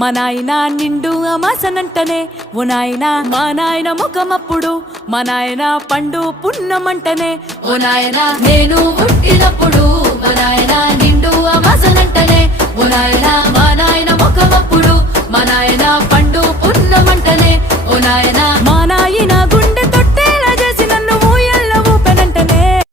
మా నాయన నిండు అమాసనంటనే ఓ నాయన మా నాయన ముఖమప్పుడు మా నాయన పండు పున్నమంటనే ఓ నాయన నేను పుట్టినప్పుడు మా నాయన నిండు అమాసనంటనే ఓ నాయన మా నాయన ముఖమప్పుడు మా నాయన